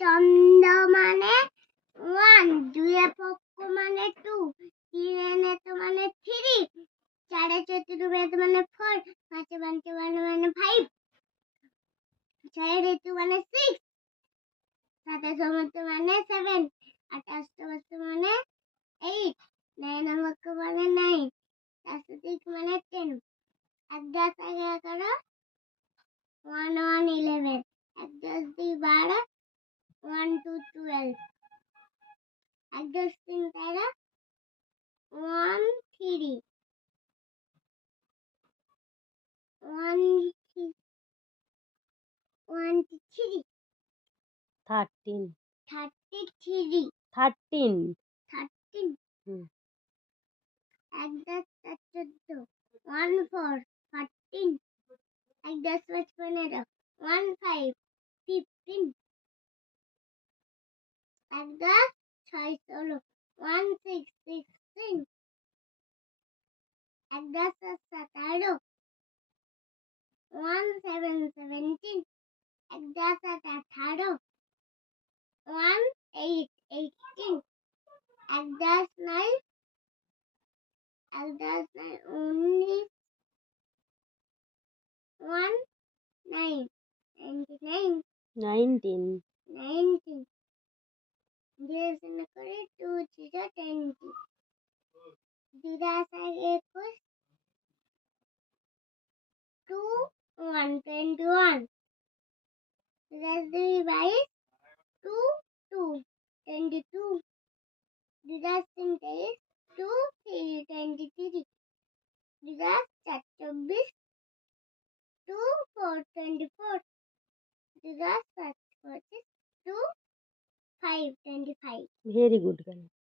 চন্দ্র মানে 1, 2 পক্ষ মানে 2, 3 এত মানে 3, 4 চতুর্ভুজ মানে 4, 5 পঞ্চবান মানে 5, 6 ঋতু মানে 6, 7 সমুদ্র মানে 7, 8 অষ্টবস্তু মানে 8, 9 অঙ্ক মানে 9, 10 মানে 10, 1 10 11, 1 1 11, 1 10 12, 1 2 12, 1 10 3 13, 1 3, 1 1 3, 13 33, 13 13, হুম 1 10 14, 1 4, 14, 1 10 15, 1 5, 15, 1 10 6 16, 1 6 16, 1 10 17, 1 7 17, 1 10 18, 1 8 18, 1 10 9, 1 10 9 19, 1 9 99, 19 19, division করে 2 0 20, 2 10 21, 2 1 21, 2 10 2 22, 2 2 22, 2 10 3 23, 2 3 23, 2 10 4 24, 2 4 24, 2 10 5 25, 2 5 25. Very good girl.